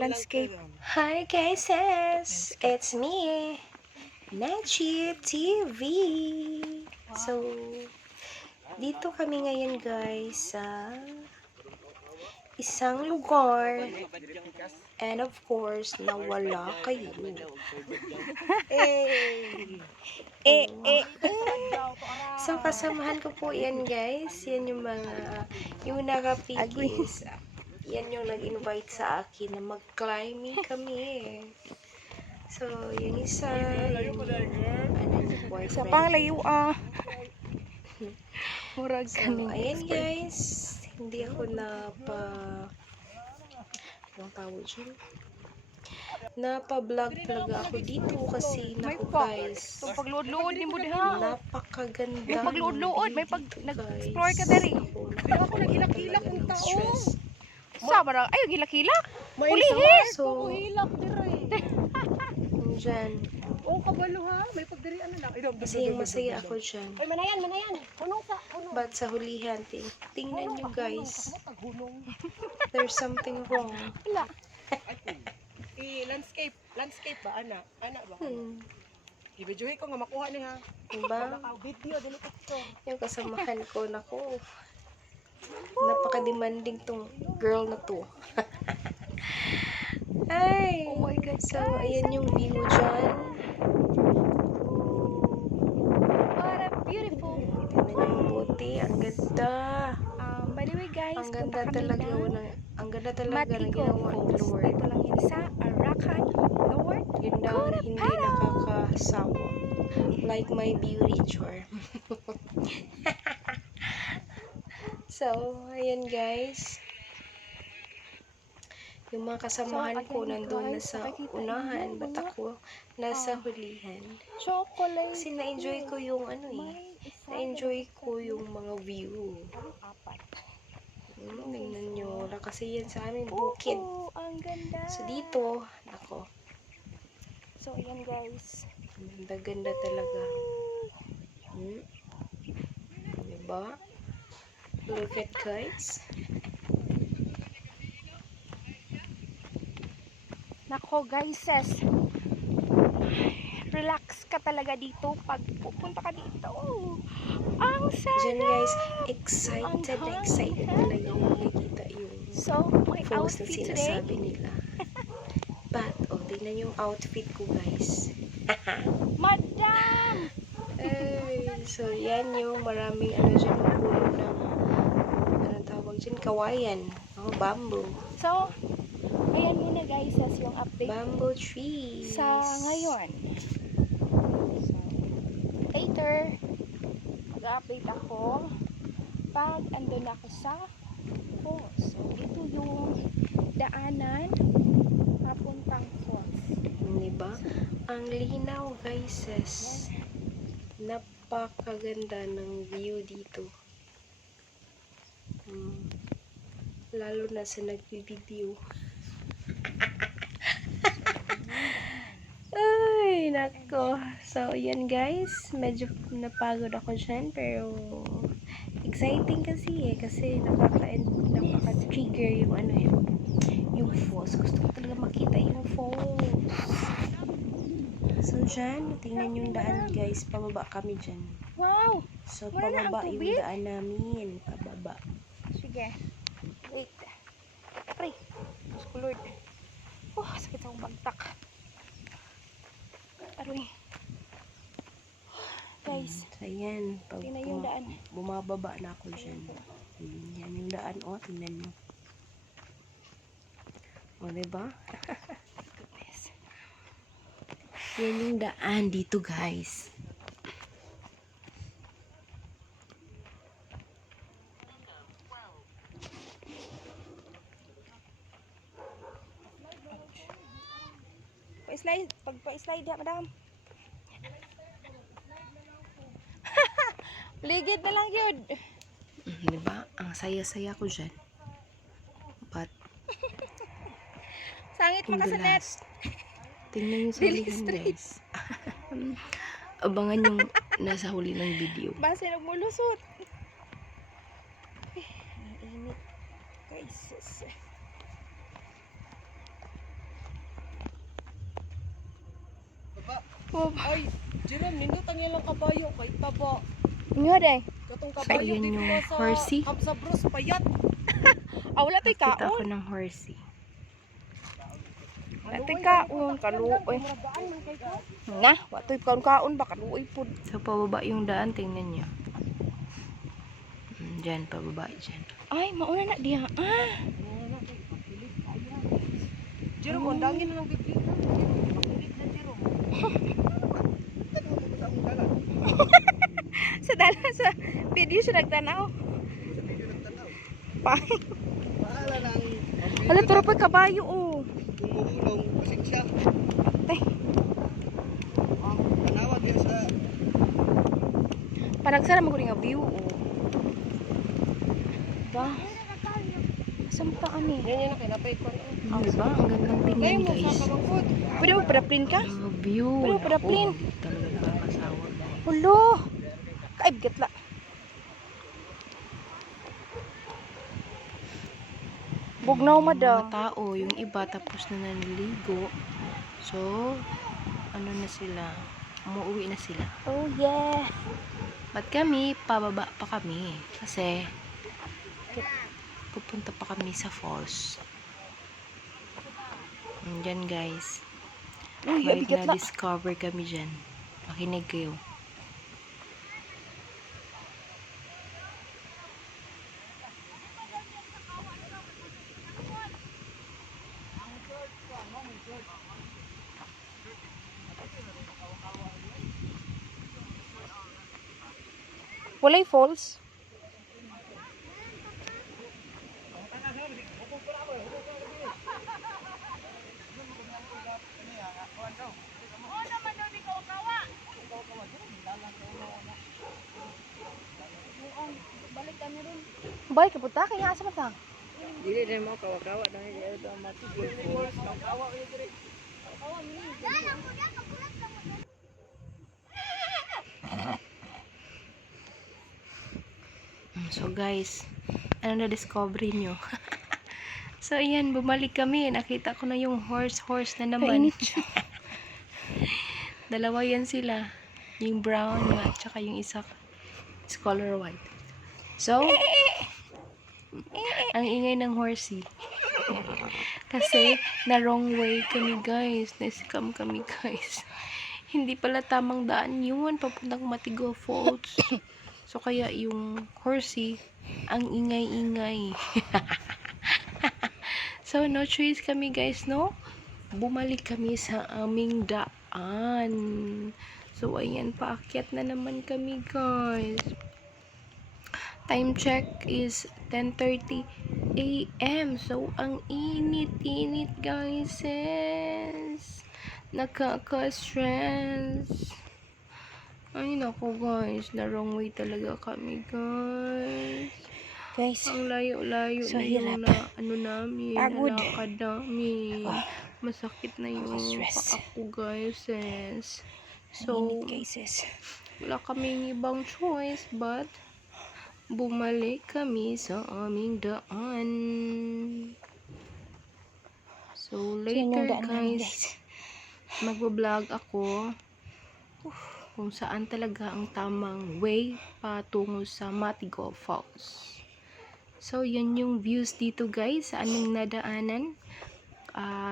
landscape. Hi guys, it's me, Nachi TV. So, dito kami ngayon guys sa isang lugar. And of course, nawala kayo. So, kasamahan ko po yan guys. Yan yung yung nakapikis. Yan yung nag-invite sa akin na mag-climbing kami. So, yung isa, yung boyfriend. Sa palayo Murag So, ayan guys. Hindi ako anong tawag dyan? Napa-vlog talaga ako dito kasi naku guys. So pagluod-luod ni mo diha. Napakaganda. May pagluod-luod, may pag nag-explore ka diri. Ako nagilak-ilak ng tao. Sa bara ayo gilak-ilak. Pulihis. So, Hilak diri. dyan. Oh kabalo ha, may pagdirian na lang. Kasi yung masaya ako dyan. Ay manayan. Punong sa But sa hulihan, tingnan nyo guys. There's something wrong. Wala. Landscape ba ana ba? Ibidyohin ko nga makuha ni ha. Diba? Video dili picture. Yung kasamahan ko, naku. Napaka-demanding tong girl na to. Ay! Oh my God, So, guys. ayan yung view dyan. What a beautiful. Tingnan nyo yung buti. Ang ganda. By the way guys, Ang ganda punta kami talaga. ng Ang ganda talaga na Matico ginawa ni Falls. Lord. Dito lang yan sa Arakan, Lord. Yun daw hindi nakakasawa. Like my beauty, chore. So, ayan guys. Yung mga kasamahan ko nandun na sa unahan, ba't ako nasa hulihan. Chocolate. Kasi na-enjoy ko yung na-enjoy ko yung mga view. Apat. Tingnan nyo, wala kasi yan sa amin, bukid. Oh, ang ganda. So, dito, ako, So, ayan guys. ganda-ganda talaga. Diba? Look at guys. Nako guys, relax ka talaga dito pag pupunta ka dito. Oh, ang Diyan sarap. guys, excited talaga makikita yung So, my post na outfit today. sinasabi nila. But, tingnan yung outfit ko guys. Madam! Ay, so yan yung maraming dyan, puno ng anong tawag dyan, kawayan. Bamboo. So, ayan muna guys, yung update Bamboo trees. sa ngayon. So, later, mag-update ako pag andun ako sa falls. So, ito yung daanan papuntang falls. Diba? Ang linaw guys. Napakaganda ng view dito. Lalo na sa nagbi-video. Ay, nako. So, yan guys. Medyo napagod ako dyan. Pero, exciting kasi kasi nakaka-trigger yung yung falls. Gusto ko talaga makita yung falls. So, dyan, tingnan yung daan guys. Pababa kami dyan. Wow! So, Wala na ang pababa yung tubig? daan namin. Pababa. Sige. Wait. Pre. Diyos ko Lord. Oh, sakit akong bagtak. Aroy. Guys, So, ayan. Pag tingnan yung daan. bumababa na ako dyan. Yan yung daan. Tingnan nyo. Diba? Goodness. Yan yung daan dito guys. Pa-slide. Pag-pa-slide ya, madam. Ligid na lang yun. Diba? Ang saya-saya ko dyan. But, Sangit in pa ka the sa net. last, tingnan yung sa Dili hulihan straight. guys. Abangan yung nasa huli ng video. Base nagmulusot. Ay, ang init. Guys, Oh, Ay, Jerome, nindutan niya lang kabayo kay taba. nga day. Katong So, kabayo ayan dito yung ba sa horsey. Camp sa Bros, payat. Ah, wala tay Kita ko kaon. ng horsey. Wala tay kaon, kaluoy. Murabaan man kay ko. Na, watoy kaon ba kaluoy pud. So, pababa yung daan. Tingnan nyo. Diyan, pababa dyan. Ay, mauna na diha. Ah, Jerome, ang dangin na ng bibig. Makilit na Jerome. sa dala sa video siya nagtanaw. Pa. Paala lang. Wala pero pa kabayo oh. Umuulong kasing siya. Tay, Tanawa din sa panagsara mo nga view oh. Ba? Sampa ani. yan yan na kinapay ko. Diba? Ang gandang tingnan, Ngayon mo sa guys. kabangkod. Pwede mo para-print ka? Ang view. Pero para Naku, plain. talaga nakakasawa. Hulo. Kaibgat la. Bugnaw Yung madam. mga tao, yung iba tapos na naliligo. So, ano na sila? Umuwi na sila. Oh yeah. Ba't kami? Pababa pa kami. Kasi, pupunta pa kami sa falls. Diyan guys. Uy, May bigat la. na-discover kami dyan. Makinig kayo. Walay falls. Balik ka puta kaya asa mata? Dili rin mo kawa-kawa dahil ito matigil. So guys, ano na-discover nyo? So ayan, bumalik kami. Nakita ko na yung horse na naman. Kainit siya. Dalawa yan sila. Yung brown at saka yung isa is color white. So, ang ingay ng horsey. Kasi, na wrong way kami guys. Na-scam kami guys. Hindi pala tamang daan yun. Papuntang Matigo Falls. So, kaya yung horsey, ang ingay-ingay. So, no choice kami guys, no? Bumalik kami sa aming daan. So, ayan, paakyat na naman kami guys. Time check is 10:30 AM. So, ang init-init guys. Yes. Nakaka-stress. Ay, naku guys. Na wrong way talaga kami guys. Guys, Ang layo-layo So, na yung hirap. ano namin. Pagod. Nalakad namin. Ah. Masakit na yung Stress. paa ko guys. Yes. so, So, cases. wala kaming ibang choice but bumalik kami sa aming daan. So, Yan yung later daan namin, guys, magbablog ako kung saan talaga ang tamang way patungo sa Matigo Falls. So, yan yung views dito guys sa aming nadaanan.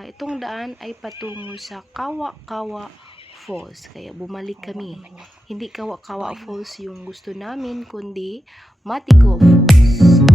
Itong daan ay patungo sa Kawa-Kawa Falls. Kaya bumalik kami. Hindi Kawa-Kawa Falls yung gusto namin, kundi Matigo Falls.